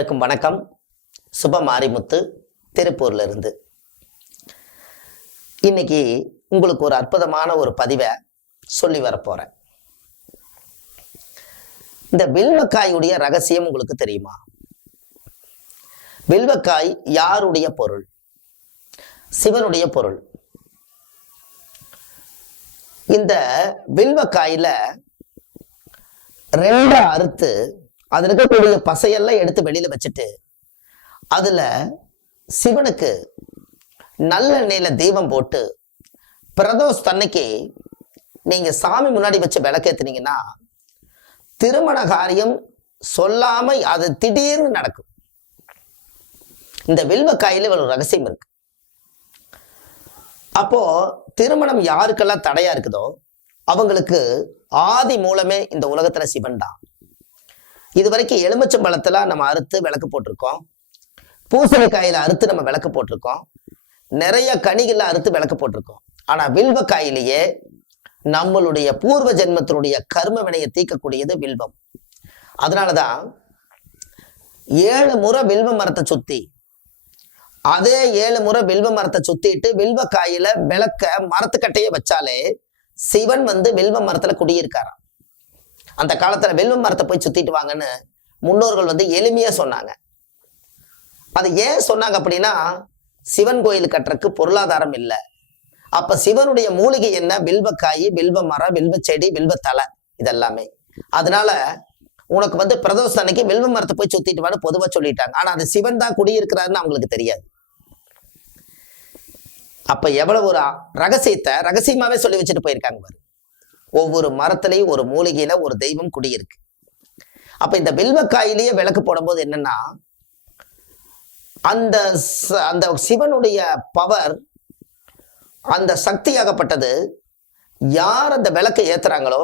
அனைவருக்கும் வணக்கம். சுப மாரிமுத்து திருப்பூர்ல இருந்து. இன்னைக்கு உங்களுக்கு ஒரு அற்புதமான ஒரு பதிவை சொல்லி வரப்போறேன். இந்த வில்வக்காயுடைய ரகசியம் உங்களுக்கு தெரியுமா? வில்வக்காய் யாருடைய பொருள்? சிவனுடைய பொருள். இந்த வில்வக்காயில ரெண்டா அறுத்து அதுல இருக்கக்கூடிய பசையெல்லாம் எடுத்து வெளியில வச்சுட்டு அதுல சிவனுக்கு நல்லெண்ணெயில தீபம் போட்டு பிரதோஷ் தன்னைக்கு நீங்க சாமி முன்னாடி வச்சு விளக்கேத்துனீங்கன்னா திருமண காரியம் சொல்லாம அது திடீர்னு நடக்கும். இந்த வில்வக்காயில ஒரு ரகசியம் இருக்கு. அப்போ திருமணம் யாருக்கெல்லாம் தடையா இருக்குதோ அவங்களுக்கு ஆதி மூலமே இந்த உலகத்துல சிவன் தான். இது வரைக்கும் எலுமிச்சம்பழத்துல நம்ம அறுத்து விளக்கு போட்டிருக்கோம், பூசணிக்காயில அறுத்து நம்ம விளக்கு போட்டிருக்கோம், நிறைய கனிகள்ல அறுத்து விளக்கு போட்டிருக்கோம். ஆனா வில்வக்காயிலேயே நம்மளுடைய பூர்வ ஜென்மத்தினுடைய கர்ம வினையை தீர்க்கக்கூடியது வில்வம். அதனாலதான் 7 முறை வில்வ மரத்தை சுத்தி அதே 7 முறை வில்வ மரத்தை சுத்திட்டு வில்வக்காயில விளக்க மரத்துக்கட்டையே வச்சாலே சிவன் வில்வ மரத்துல குடியிருக்காராம். அந்த காலத்துல வில்வ மரத்தை போய் சுத்திட்டு வாங்கன்னு முன்னோர்கள் எளிமையா சொன்னாங்க. அது ஏன் சொன்னாங்க அப்படின்னா, சிவன் கோயில் கட்டுறதுக்கு பொருளாதாரம் இல்லை. அப்ப சிவனுடைய மூலிகை என்ன? வில்வக்காய், வில்வ மரம், வில்வ செடி, வில்வ தலை, இதெல்லாமே. அதனால உனக்கு பிரதோஷ அன்னைக்கு வில்வ மரத்தை போய் சுத்திட்டு வான்னு பொதுவா சொல்லிட்டாங்க. ஆனா அது சிவன் தான் குடியிருக்கிறாருன்னு அவங்களுக்கு தெரியாது. அப்ப எவ்வளவு ஒரு ரகசியத்தை ரகசியமாவே சொல்லி வச்சுட்டு போயிருக்காங்க பாரு. ஒவ்வொரு மரத்திலையும் ஒரு மூலிகையில ஒரு தெய்வம் குடியிருக்கு. அப்ப இந்த வில்வக்காயிலேயே விளக்கு போடும்போது என்னன்னா, அந்த அந்த சிவனுடைய பவர், அந்த சக்தியாகப்பட்டது யார் அந்த விளக்கை ஏத்துறாங்களோ,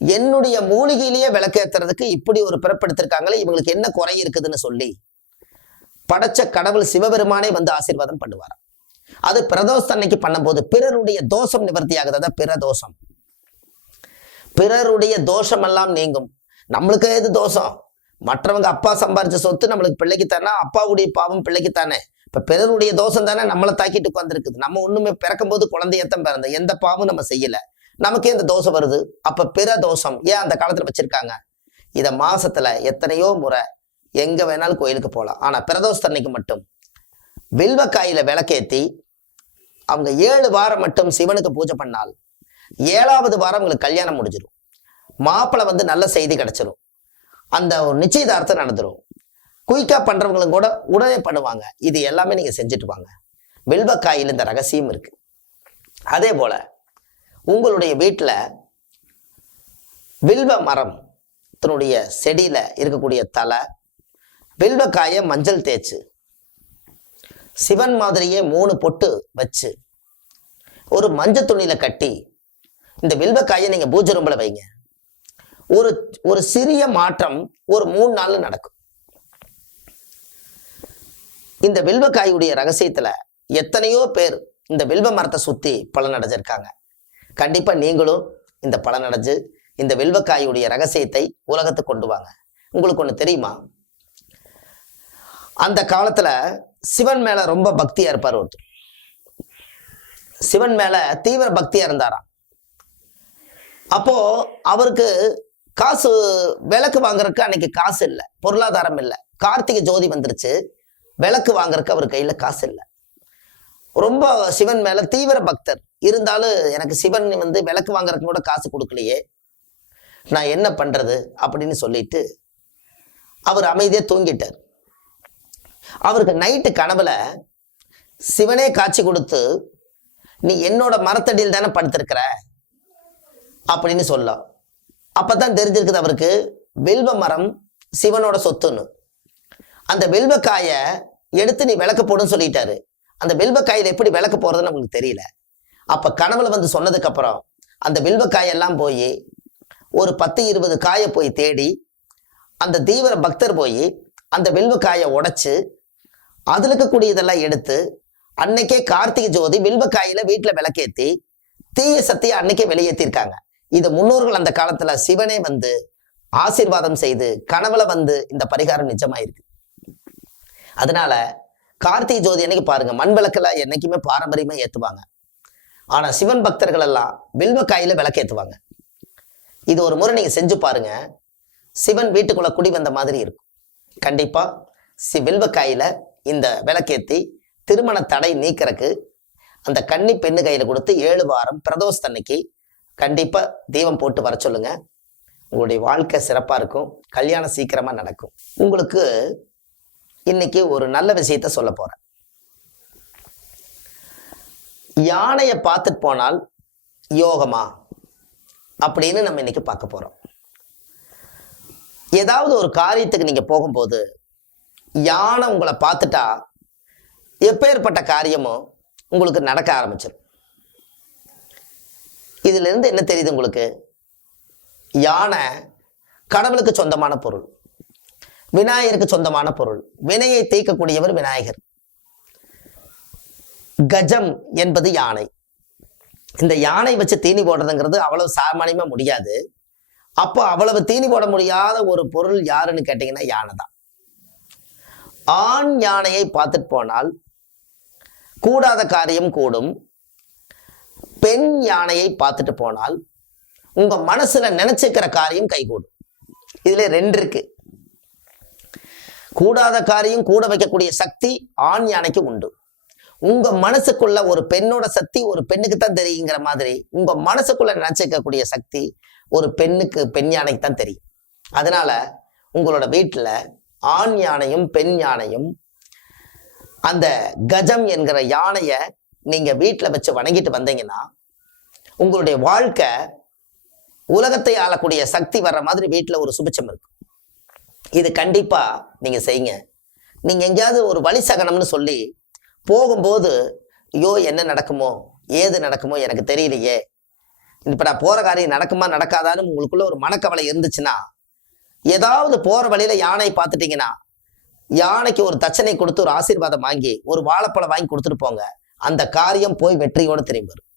என்னுடைய மூலிகையிலேயே விளக்கு ஏத்துறதுக்கு இப்படி ஒரு பிறப்பெடுத்திருக்காங்களே, இவங்களுக்கு என்ன குறை இருக்குதுன்னு சொல்லி படைச்ச கடவுள் சிவபெருமானே ஆசீர்வாதம் பண்ணுவார். அது பிரதோஷ அன்னைக்கு பண்ணும்போது பிறருடைய தோஷம் நிவர்த்தி ஆகுது. அதான் பிரதோஷம். பிறருடைய தோஷம் எல்லாம் நீங்கும். நம்மளுக்கு எது தோஷம்? மற்றவங்க அப்பா சம்பாரிச்ச சொத்து நம்மளுக்கு பிள்ளைக்குத்தானே, அப்பாவுடைய பாவம் பிள்ளைக்குத்தானே. இப்ப பிறருடைய தோஷம் தானே நம்மளை தாக்கிட்டு உட்காந்துருக்குது. நம்ம ஒண்ணுமே பிறக்கும் போது குழந்தையத்தான் பிறந்த, எந்த பாவம் நம்ம செய்யல, நமக்கே இந்த தோஷம் வருது. அப்ப பிற தோஷம் ஏன் அந்த காலத்துல வச்சிருக்காங்க? இத மாசத்துல எத்தனையோ முறை எங்க வேணாலும் கோயிலுக்கு போகலாம். ஆனா பிரதோஷத்தன்னைக்கு மட்டும் வில்வக்காயில விளக்கேத்தி அவங்க 7 வாரம் மட்டும் சிவனுக்கு பூஜை பண்ணால் 7வது வாரம் உங்களுக்கு கல்யாணம் முடிஞ்சிடும். மாப்பிள்ளை நல்ல செய்தி கிடைச்சிடும். அந்த ஒரு நிச்சயதார்த்தம் நடந்துடும். குயிக்கா பண்றவங்களும் கூட உடனே பண்ணுவாங்க. இது எல்லாமே நீங்க செஞ்சுட்டு வாங்க. வில்வக்காயில் இந்த ரகசியம் இருக்கு. அதே போல உங்களுடைய வீட்டுல வில்வ மரம் தன்னுடைய செடியில இருக்கக்கூடிய தலை வில்வக்காய மஞ்சள் தேய்ச்சு சிவன் மாதிரியே 3 பொட்டு வச்சு ஒரு மஞ்சள் துணியில கட்டி இந்த வில்வக்காயை நீங்க பூஜை ரூம்ல வைங்க. ஒரு சிறிய மாற்றம் ஒரு 3 நாள்ல நடக்கும். இந்த வில்வக்காயுடைய ரகசியத்துல எத்தனையோ பேர் இந்த வில்வ மரத்தை சுத்தி பலன் அடைஞ்சிருக்காங்க. கண்டிப்பா நீங்களும் இந்த பலன் அடைஞ்சு இந்த வில்வக்காயுடைய ரகசியத்தை உலகத்துக்கு கொண்டு வாங்க. உங்களுக்கு ஒண்ணு தெரியுமா? அந்த காலத்துல சிவன் மேல ரொம்ப பக்தியா இருப்பார் ஒருத்தர். சிவன் மேல தீவிர பக்தியா இருந்தாராம். அப்போ அவருக்கு காசு விளக்கு வாங்குறதுக்கு அன்னைக்கு காசு இல்லை, பொருளாதாரம் இல்லை. கார்த்திகை ஜோதி வந்துருச்சு, விளக்கு வாங்குறதுக்கு அவர் கையில காசு இல்லை. ரொம்ப சிவன் மேல தீவிர பக்தர் இருந்தாலும் எனக்கு சிவன் விளக்கு வாங்குறதுக்கு கூட காசு கொடுக்கலையே, நான் என்ன பண்றது அப்படின்னு சொல்லிட்டு அவர் அமைதியா தூங்கிட்டார். அவருக்கு நைட்டு கனவுல சிவனே காட்சி கொடுத்து, நீ என்னோட மரத்தடியில் தானே படுத்திருக்கிற அப்படின்னு சொல்ல. அப்பதான் தெரிஞ்சிருக்குது அவருக்கு வில்வ மரம் சிவனோட சொத்துன்னு. அந்த வில்வக்காய எடுத்து நீ விளக்கு போடுன்னு சொல்லிட்டாரு. அந்த வில்வக்காயில எப்படி விளக்கு போறதுன்னு நமக்கு தெரியல. அப்ப கனவுல சொன்னதுக்கு அப்புறம் அந்த வில்வக்காயெல்லாம் போய் ஒரு 10-20 காயை போய் தேடி அந்த தீவிர பக்தர் போய் அந்த வில்வக்காயை உடைச்சு அதுல இருக்கக்கூடிய இதெல்லாம் எடுத்து அன்னைக்கே கார்த்திகை ஜோதி வில்வக்காயில வீட்டுல விளக்கேத்தி தீய சக்தியை அன்னைக்கே வெளியேற்றிருக்காங்க. இது முன்னோர்கள் அந்த காலத்துல சிவனே ஆசீர்வாதம் செய்து கனவுல இந்த பரிகாரம் நிஜமாயிருக்கு. அதனால கார்த்திகை ஜோதி அன்னைக்கு பாருங்க, மண் விளக்குல என்னைக்குமே பாரம்பரியமா ஏத்துவாங்க. ஆனா சிவன் பக்தர்கள் எல்லாம் வில்வக்காயில விளக்கேத்துவாங்க. இது ஒரு முறை நீங்க செஞ்சு பாருங்க, சிவன் வீட்டுக்குள்ள குடி வந்த மாதிரி இருக்கும். கண்டிப்பா வில்வக்காயில இந்த விளக்கேத்தி திருமண தடை நீக்கிறதுக்கு அந்த கன்னி பெண்ணு கையில கொடுத்து 7 வாரம் பிரதோஷத்தன்னைக்கு கண்டிப்பா தீபம் போட்டு வர சொல்லுங்க. உங்களுடைய வாழ்க்கை சிறப்பா இருக்கும், கல்யாணம் சீக்கிரமா நடக்கும். உங்களுக்கு இன்னைக்கு ஒரு நல்ல விஷயத்த சொல்ல போறேன். யானையை பார்த்துட்டு போனால் யோகமா அப்படின்னு நம்ம இன்னைக்கு பார்க்க போறோம். ஏதாவது ஒரு காரியத்துக்கு நீங்க போகும்போது யானை உங்களை பார்த்துட்டா எப்பேற்பட்ட காரியமும் உங்களுக்கு நடக்க ஆரம்பிச்சிடும். இதுல இருந்து என்ன தெரியுது உங்களுக்கு? யானை கடவுளுக்கு சொந்தமான பொருள், விநாயகருக்கு சொந்தமான பொருள். வினையை தீர்க்கக்கூடியவர் விநாயகர். கஜம் என்பது யானை. இந்த யானை வச்சு தீனி போடுறதுங்கிறது அவ்வளவு சாமானியமா முடியாது. அப்போ அவ்வளவு தீனி போட முடியாத ஒரு பொருள் யாருன்னு கேட்டீங்கன்னா யானை தான். ஆண் யானையை பார்த்துட்டு போனால் கூடாத காரியம் கூடும். பெண் யானையை பார்த்துட்டு போனால் உங்க மனசுல நினைச்சுக்கிற காரியம் கைகூடும். இதுல 2 இருக்கு. கூடாத காரியம் கூட வைக்கக்கூடிய சக்தி ஆண் யானைக்கு உண்டு. உங்க மனசுக்குள்ள ஒரு பெண்ணோட சக்தி ஒரு பெண்ணுக்கு தான் தெரியுங்கிற மாதிரி உங்க மனசுக்குள்ள நினைச்சுக்கக்கூடிய சக்தி ஒரு பெண்ணுக்கு, பெண் யானைக்கு தான் தெரியும். அதனால உங்களோட வீட்டுல ஆண் யானையும் பெண் யானையும் அந்த கஜம் என்கிற யானைய நீங்க வீட்டுல வச்சு வணங்கிட்டு வந்தீங்கன்னா உங்களுடைய வாழ்க்கை உலகத்தை ஆளக்கூடிய சக்தி வர்ற மாதிரி வீட்டுல ஒரு சுபிச்சம் இருக்கும். இது கண்டிப்பா நீங்க செய்யுங்க. நீங்க எங்கேயாவது ஒரு வழி சகனம்னு சொல்லி போகும்போது ஐயோ என்ன நடக்குமோ ஏது நடக்குமோ எனக்கு தெரியலையே, இப்ப நான் போற காரியம் நடக்குமா நடக்காதான்னு உங்களுக்குள்ள ஒரு மனக்கவலை இருந்துச்சுன்னா, ஏதாவது போற வழியில யானை பார்த்துட்டீங்கன்னா யானைக்கு ஒரு தட்சணை கொடுத்து ஒரு ஆசீர்வாதம் வாங்கி ஒரு வாழைப்பழம் வாங்கி கொடுத்துட்டு போங்க. அந்த காரியம் போய் வெற்றியோட திரும்பி வரும்.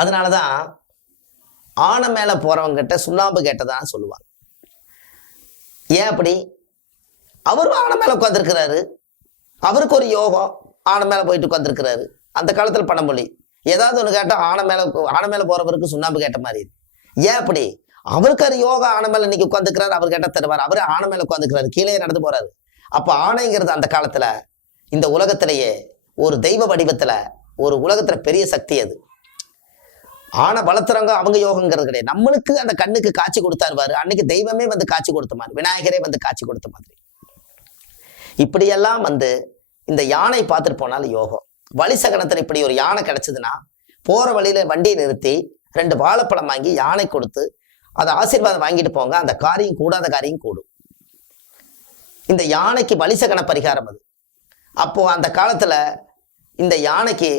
அதனாலதான் ஆனை மேல போறவங்க கிட்ட சுண்ணாம்பு கேட்டதான் சொல்லுவாங்க. ஏன் அப்படி? அவரும் ஆனை மேல உட்காந்துருக்கிறாரு, அவருக்கு ஒரு யோகம், ஆனை மேல போயிட்டு உட்காந்துருக்கிறாரு. அந்த காலத்துல பணமொழி, ஏதாவது ஒண்ணு கேட்டா ஆனை மேல போறவருக்கு சுண்ணாம்பு கேட்ட மாதிரி. ஏன் அப்படி? அவருக்கு ஒரு யோகா ஆனை மேல இன்னைக்கு உட்காந்துக்கிறாரு, அவர் கேட்ட தருவார். அவரு ஆனை மேல உட்காந்துக்கிறாரு, கீழே நடந்து போறாரு. அப்ப ஆணைங்கிறது அந்த காலத்துல இந்த உலகத்திலேயே ஒரு தெய்வ வடிவத்துல ஒரு உலகத்துல பெரிய சக்தி. அது ஆனை வளர்த்துறவங்க அவங்க யோகங்கிறது கிடையாது. நம்மளுக்கு அந்த கண்ணுக்கு காட்சி கொடுத்தாருவாரு. அன்னைக்கு தெய்வமே வந்து காட்சி கொடுத்த மாதிரி, விநாயகரே வந்து காட்சி கொடுத்த மாதிரி. இப்படியெல்லாம் வந்து இந்த யானை பார்த்துட்டு போனாலும் யோகம். வழி சகனத்துல இப்படி ஒரு யானை கிடைச்சதுன்னா போற வழியில வண்டியை நிறுத்தி 2 வாழைப்பழம் வாங்கி யானை கொடுத்து அதை ஆசீர்வாதம் வாங்கிட்டு போங்க. அந்த காரியம் கூடாத காரியம் கூடும். இந்த யானைக்கு வழி சகன பரிகாரம் அது. அப்போ அந்த காலத்துல இந்த யானைக்கு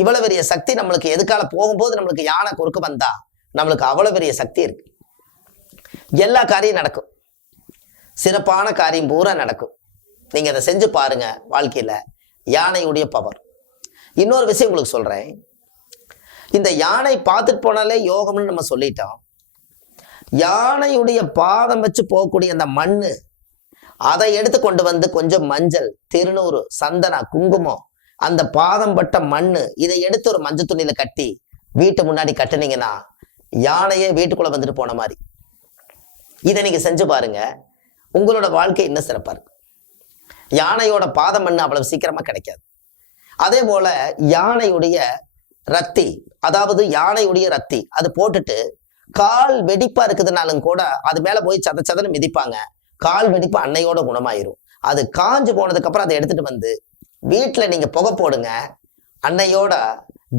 இவ்வளவு பெரிய சக்தி நம்மளுக்கு எதுக்கால போகும்போது நம்மளுக்கு யானை குறுக்க வந்தா நம்மளுக்கு அவ்வளவு பெரிய சக்தி இருக்கு. எல்லா காரியம் நடக்கும், சிறப்பான காரியம் பூரா நடக்கும். நீங்க அதை செஞ்சு பாருங்க. வாழ்க்கையில யானையுடைய பவர். இன்னொரு விஷயம் உங்களுக்கு சொல்றேன். இந்த யானை பார்த்துட்டு போனாலே யோகம்னு நம்ம சொல்லிட்டோம். யானையுடைய பாதம் வச்சு போகக்கூடிய அந்த மண்ணு, அதை எடுத்து கொண்டு வந்து கொஞ்சம் மஞ்சள், திருநூறு, சந்தன, குங்குமம், அந்த பாதம் பட்ட மண்ணு, இதை எடுத்து ஒரு மஞ்சள் துணியில கட்டி வீட்டு முன்னாடி கட்டுனீங்கன்னா யானையே வீட்டுக்குள்ள வந்துட்டு போன மாதிரி. இதை நீங்க செஞ்சு பாருங்க, உங்களோட வாழ்க்கை இன்னும் சிறப்பா இருக்கும். யானையோட பாதம் மண்ணு அவ்வளவு சீக்கிரமா கிடைக்காது. அதே போல யானையுடைய ரத்தி, அதாவது யானையுடைய ரத்தி அது போட்டுட்டு கால் வெடிப்பா இருக்குதுனாலும் கூட அது மேல போய் சதன்னு மிதிப்பாங்க. கால் வெடிப்பு அன்னையோட குணமாயிரும். அது காஞ்சு போனதுக்கு அப்புறம் அதை எடுத்துட்டு வந்து வீட்டுல நீங்க புகை போடுங்க. அன்னையோட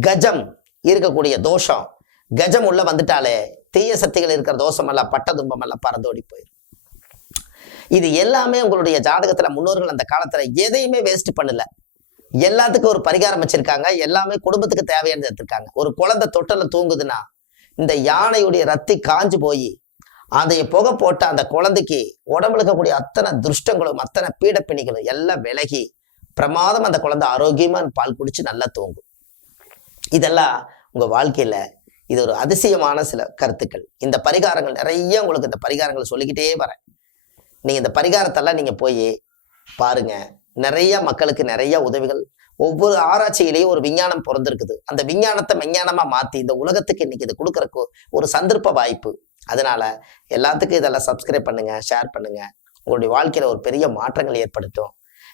கஜம் இருக்கக்கூடிய தோஷம், கஜம் உள்ள வந்துட்டாலே தீய சக்திகள் இருக்கிற தோஷம் எல்லாம், பட்ட துன்பம் எல்லாம் பறந்தோடி போயிடும். இது எல்லாமே உங்களுடைய ஜாதகத்துல முன்னோர்கள் அந்த காலத்துல எதையுமே வேஸ்ட் பண்ணல. எல்லாத்துக்கும் ஒரு பரிகாரம் வச்சிருக்காங்க. எல்லாமே குடும்பத்துக்கு தேவையானது எடுத்திருக்காங்க. ஒரு குழந்தை தொட்டல தூங்குதுன்னா இந்த யானையுடைய ரத்தி காஞ்சு போய் அதை புகை போட்ட அந்த குழந்தைக்கு உடம்புல இருக்கக்கூடிய அத்தனை துஷ்டங்களும் அத்தனை பீடப்பிணிகளும் எல்லாம் விலகி பிரமாதம் அந்த குழந்தை ஆரோக்கியமா பால் குடிச்சு நல்லா தூங்கும். இதெல்லாம் உங்க வாழ்க்கையில இது ஒரு அதிசயமான சில கருத்துக்கள். இந்த பரிகாரங்கள் நிறைய உங்களுக்கு இந்த பரிகாரங்களை சொல்லிக்கிட்டே வரேன். நீங்க இந்த பரிகாரத்தெல்லாம் நீங்க போய் பாருங்க, நிறைய மக்களுக்கு நிறைய உதவிகள். ஒவ்வொரு ஆராய்ச்சியிலேயும் ஒரு விஞ்ஞானம் பிறந்திருக்குது. அந்த விஞ்ஞானத்தை விஞ்ஞானமா மாத்தி இந்த உலகத்துக்கு இன்னைக்கு இது கொடுக்கறக்கு ஒரு சந்தர்ப்ப வாய்ப்பு. அதனால எல்லாத்துக்கும் இதெல்லாம் சப்ஸ்கிரைப் பண்ணுங்க, ஷேர் பண்ணுங்க. உங்களுடைய வாழ்க்கையில ஒரு பெரிய மாற்றங்கள் ஏற்படுத்தும்.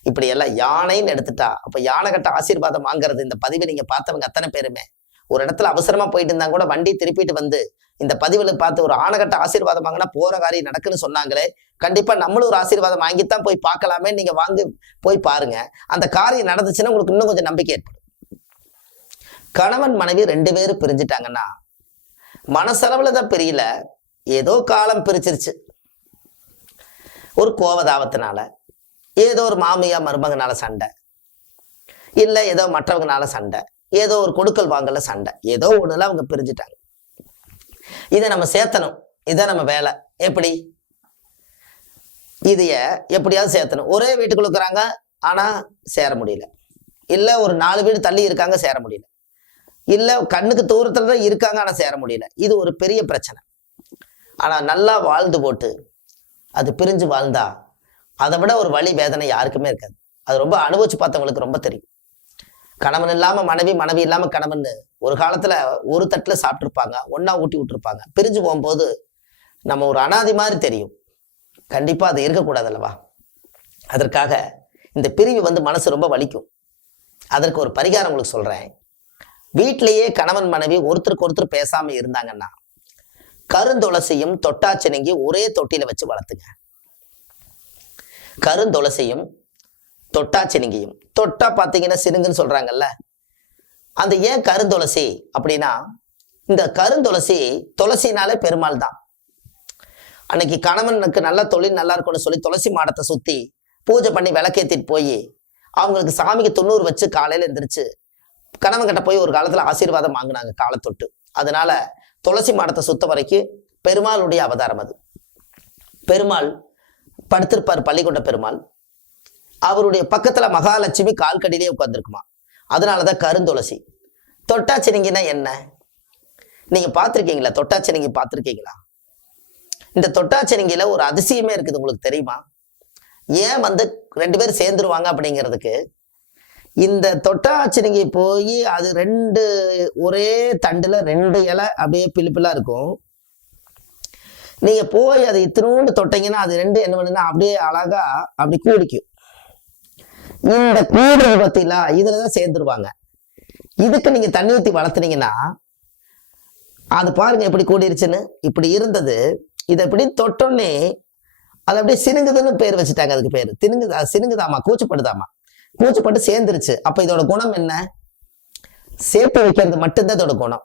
இப்படி எல்லாம் யானைன்னு எடுத்துட்டா, அப்ப யானை கட்ட ஆசீர்வாதம் வாங்குறது இந்த பதிவை நீங்க பார்த்தவங்க அத்தனை பேருமே ஒரு இடத்துல அவசரமா போயிட்டு இருந்தாங்க கூட வண்டி திருப்பிட்டு வந்து இந்த பதிவுல பார்த்து ஒரு ஆணைகட்ட ஆசீர்வாதம் வாங்கினா போற காரியம் நடக்குன்னு சொன்னாங்களே, கண்டிப்பா நம்மளும் ஒரு ஆசீர்வாதம் வாங்கித்தான் போய் பார்க்கலாமே. நீங்க வாங்கி போய் பாருங்க, அந்த காரியம் நடந்துச்சுன்னா உங்களுக்கு இன்னும் கொஞ்சம் நம்பிக்கை ஏற்படும். கணவன் மனைவி 2 பேரும் பிரிஞ்சுட்டாங்கன்னா மனசளவுல தான் பிரியல, ஏதோ காலம் பிரிச்சிருச்சு. ஒரு கோவதாபத்தினால, ஏதோ ஒரு மாமியா மருமகனால சண்டை, இல்ல ஏதோ மற்றவங்கனால சண்டை, ஏதோ ஒரு கொடுக்கல் வாங்கல சண்டை, ஏதோ ஒண்ணுல அவங்க பிரிஞ்சுட்டாங்க. இதை நம்ம சேர்த்தணும். இதான் நம்ம வேலை. எப்படி இதைய எப்படியாவது சேர்த்தணும். ஒரே வீட்டுக்குள்ள இருக்கிறாங்க ஆனா சேர முடியல, இல்ல ஒரு 4 வீடு தள்ளி இருக்காங்க சேர முடியல, இல்ல கண்ணுக்கு தூரத்துல தான் இருக்காங்க ஆனா சேர முடியல. இது ஒரு பெரிய பிரச்சனை. ஆனா நல்லா வாழ்ந்து போட்டு அது பிரிஞ்சு வாழ்ந்தா அதை விட ஒரு வலி வேதனை யாருக்குமே இருக்காது. அது ரொம்ப அனுபவிச்சு பார்த்தவங்களுக்கு ரொம்ப தெரியும். கணவன் இல்லாம மனைவி, மனைவி இல்லாம கணவன் ஒரு காலத்துல ஒரு தட்டுல சாப்பிட்டுருப்பாங்க, ஒன்னா ஊட்டி விட்டுருப்பாங்க. பிரிஞ்சு போகும்போது நம்ம ஒரு அனாதி மாதிரி தெரியும். கண்டிப்பா அது இருக்கக்கூடாது அல்லவா? அதற்காக இந்த பிரிவு மனசு ரொம்ப வலிக்கும். அதற்கு ஒரு பரிகாரம் உங்களுக்கு சொல்றேன். வீட்டிலேயே கணவன் மனைவி ஒருத்தருக்கு ஒருத்தர் பேசாம இருந்தாங்கன்னா கருந்துளசியும் தொட்டாச்சினிங்கி ஒரே தொட்டியில வச்சு வளர்த்துங்க. கருந்துளசியும் தொட்டாச்சினிங்கியும், தொட்டா பாத்தீங்கன்னா சினுங்குன்னு சொல்றாங்கல்ல, அந்த ஏன் கருந்துளசி அப்படின்னா, இந்த கருந்துளசி துளசினாலே பெருமாள் தான். அன்னைக்கு கணவனுக்கு நல்ல தொழில் நல்லா இருக்கும்னு சொல்லி துளசி மாடத்தை சுத்தி பூஜை பண்ணி விளக்கேத்திட்டு போய் அவங்களுக்கு சாமிக்கு 90 வச்சு காலையில எந்திரிச்சு கணவன் கிட்ட போய் ஒரு காலத்துல ஆசீர்வாதம் வாங்கினாங்க காலத்தொட்டு. அதனால துளசி மாடத்தை சுத்த வரைக்கும் பெருமாளுடைய அவதாரம் அது. பெருமாள் படுத்திருப்பார், பள்ளிக்கொண்ட பெருமாள். அவருடைய பக்கத்துல மகாலட்சுமி கால்கடியிலே உட்கார்ந்துருக்குமா. அதனாலதான் கருந்துளசி. தொட்டாச்சினிங்கினா என்ன? நீங்க பார்த்திருக்கீங்களா? தொட்டாச்சினிங்கி பார்த்திருக்கீங்களா? இந்த தொட்டாச்சினிங்கில ஒரு அதிசயமே இருக்குது, உங்களுக்கு தெரியுமா? ஏன் 2 பேரும் சேர்ந்துருவாங்க அப்படிங்கிறதுக்கு, இந்த தொட்டாச்சினிங்கி போய் அது 2 ஒரே தண்டுல 2 இலை அப்படியே பிள்ளைப்பிள்ளா இருக்கும். நீங்க போய் அதை இத்தினோண்டு தொட்டீங்கன்னா அது 2 என்ன பண்ணுன்னா அப்படியே அழகா அப்படி கூடிக்கும். இந்த கூடுறது பத்திலா இதுலதான் சேர்ந்துருவாங்க. இதுக்கு நீங்க தண்ணி ஊத்தி வளர்த்துனீங்கன்னா அது பாருங்க எப்படி கூடிருச்சுன்னு. இப்படி இருந்தது, இதை எப்படி தொட்டோன்னே அது அப்படியே சினுங்குதுன்னு பேர் வச்சுட்டாங்க. அதுக்கு பேரு தினுங்குதா, சினுங்குதாமா, கூச்சப்படுதாமா, கூச்சப்பட்டு சேர்ந்துருச்சு. அப்ப இதோட குணம் என்ன? சேர்த்து வைக்கிறது மட்டும்தான் இதோட குணம்.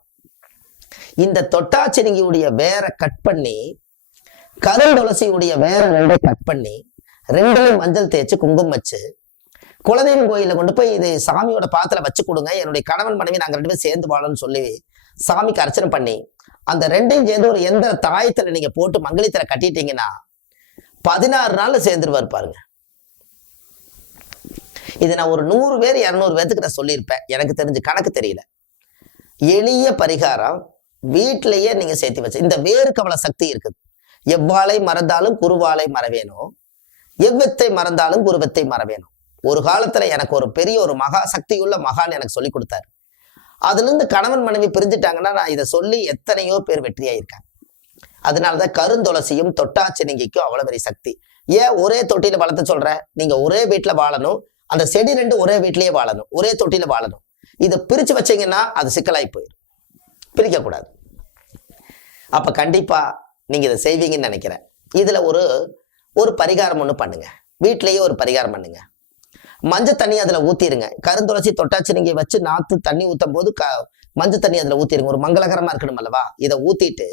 இந்த தொட்டாச்சினிங்கியுடைய வேற கட் பண்ணி கருந்துளசியுடைய வேற 2 கட் பண்ணி 2லையும் மஞ்சள் தேய்ச்சு குங்குமம் வச்சு குலதெய்வம் கோயில கொண்டு போய் இது சாமியோட பாத்துல வச்சு கொடுங்க, என்னுடைய கணவன் மனைவி நாங்க 2 பேரும் சேர்ந்து வாழணும்னு சொல்லி சாமிக்கு அர்ச்சனை பண்ணி அந்த 2ஐயும் சேர்ந்து ஒரு எந்திர தாயத்துல நீங்க போட்டு மங்களித்தரை கட்டிட்டீங்கன்னா 16 நாள்ல சேர்ந்துருவார் பாருங்க. இது நான் ஒரு 100 பேர் 200 பேர்த்துக்கு நான் சொல்லியிருப்பேன், எனக்கு தெரிஞ்சு கணக்கு தெரியல. எளிய பரிகாரம், வீட்டிலேயே நீங்க சேர்த்து வச்சு. இந்த வேருக்கு அவ்வளவு சக்தி இருக்குது. எவ்வாளை மறந்தாலும் குருவாளை மறவேணும், எவ்வத்தை மறந்தாலும் குருவத்தை மறவேணும். ஒரு காலத்துல எனக்கு ஒரு பெரிய ஒரு மகா சக்தியுள்ள மகான் எனக்கு சொல்லி கொடுத்தாரு. அதுல இருந்து கணவன் மனைவி பிரிஞ்சுட்டாங்கன்னா நான் இதை சொல்லி எத்தனையோ பேர் வெற்றியாயிருக்காங்க. அதனாலதான் கருந்துளசியும் தொட்டாச்சினிங்கிக்கும் அவ்வளவு பெரிய சக்தி. ஏன் ஒரே தொட்டியில வளர்த்து சொல்றேன்? நீங்க ஒரே வீட்டுல வாழணும், அந்த செடி 2 ஒரே வீட்லயே வாழணும், ஒரே தொட்டியில வாழணும். இதை பிரிச்சு வச்சீங்கன்னா அது சிக்கலாய் போயிடும். பிரிக்க கூடாது. அப்ப கண்டிப்பா நீங்க இதை செய்வீங்கன்னு நினைக்கிறேன். இதுல ஒரு பரிகாரம் ஒண்ணு பண்ணுங்க. வீட்டிலேயே ஒரு பரிகாரம் பண்ணுங்க. மஞ்சள் தண்ணி அதுல ஊத்திருங்க. கருந்துளசி தொட்டாச்சினிங்கி வச்சு நாத்து தண்ணி ஊத்தும் போது மஞ்சள் தண்ணி அதுல ஊத்திருங்க. ஒரு மங்களகரமா இருக்கணும் அல்லவா? இதை ஊத்திட்டு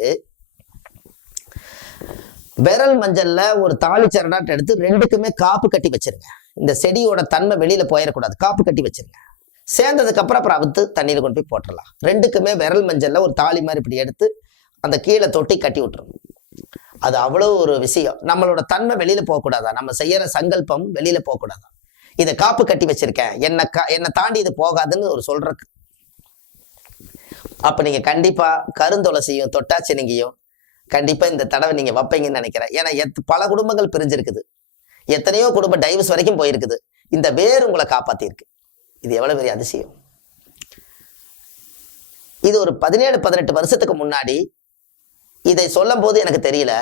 விரல் மஞ்சள்ல ஒரு தாலி சரடாட்டு எடுத்து 2க்குமே காப்பு கட்டி வச்சிருங்க. இந்த செடியோட தன்மை வெளியில போயிடக்கூடாது, காப்பு கட்டி வச்சிருங்க. சேர்ந்ததுக்கு அப்புறம் அவுத்து தண்ணியில கொண்டு போய் போட்டுடலாம். 2க்குமே விரல் மஞ்சள்ல ஒரு தாலி மாதிரி இப்படி எடுத்து அந்த கீழே தொட்டி கட்டி விட்டுரும். அது அவ்வளவு ஒரு விஷயம். நம்மளோட தன்மை வெளியில போகக்கூடாதா, நம்ம செய்யற சங்கல்பம் வெளியில போகக்கூடாதா. இதை காப்பு கட்டி வச்சிருக்கேன், என்னை தாண்டி இது போகாதுன்னு ஒரு சொல்றக்கு. அப்ப நீங்க கண்டிப்பா கருந்துளசியும் தொட்டாச்சினிங்கியும் கண்டிப்பா இந்த தடவை நீங்க வைப்பீங்கன்னு நினைக்கிறேன். ஏன்னா பல குடும்பங்கள் பிரிஞ்சிருக்குது. எத்தனையோ குடும்ப டைவர்ஸ் வரைக்கும் போயிருக்குது. இந்த வேர் உங்களை காப்பாத்திருக்கு. இது எவ்வளவு பெரிய அதிசயம். இது ஒரு 17-18 வருஷத்துக்கு முன்னாடி இதை சொல்லும் போது எனக்கு தெரியல.